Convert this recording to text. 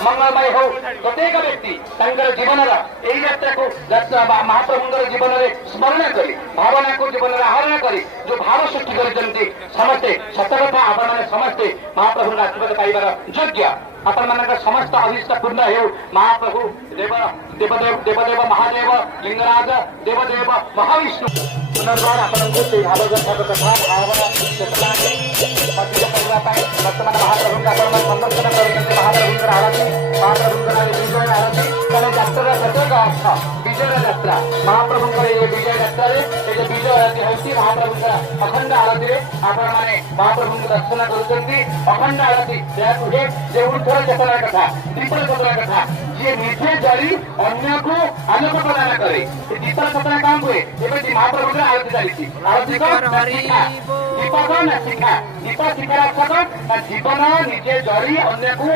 मंगलमय हो प्रत्येक व्यक्ति जीवन यही यात्रा को महाप्रभु जीवन में स्मरण कर भावना को जीवन में आहरण कर जो भाव सृष्टि कर समस्ते सतकथा आपण मैंने समस्ते महाप्रभु आशीर्वाद पाइबार योग्य आपण मान समस्त अभिष्ट पूर्ण हो महाप्रभु देवदेव देवदेव महादेव लिंगराज देवदेव महाविष्णु पुनर्बार आपण भावगत कथा भावना वर्तमान महाप्रभु संरक्षण कर महाप्रभु आरती महाप्रभु विजय आरती कारण यात्रा प्रत्येक अर्थ विजय यात्रा महाप्रभु विजय यात्रा विजय आरती होती महाप्रभु अखंड आरती आपण मैंने महाप्रभु दर्शन कर अखंड आरती ऊर्ध्वर चेतना कथा त्रिपुर चेतना कथा जी निजे जरी अन्य को आलोक प्रदान करे दीपर चेतना काम हुए एवं महाप्रभु आरती चली आरती दीपक न शिखा दीप शिखा रक्षक जीवन निजे जरी अन्य को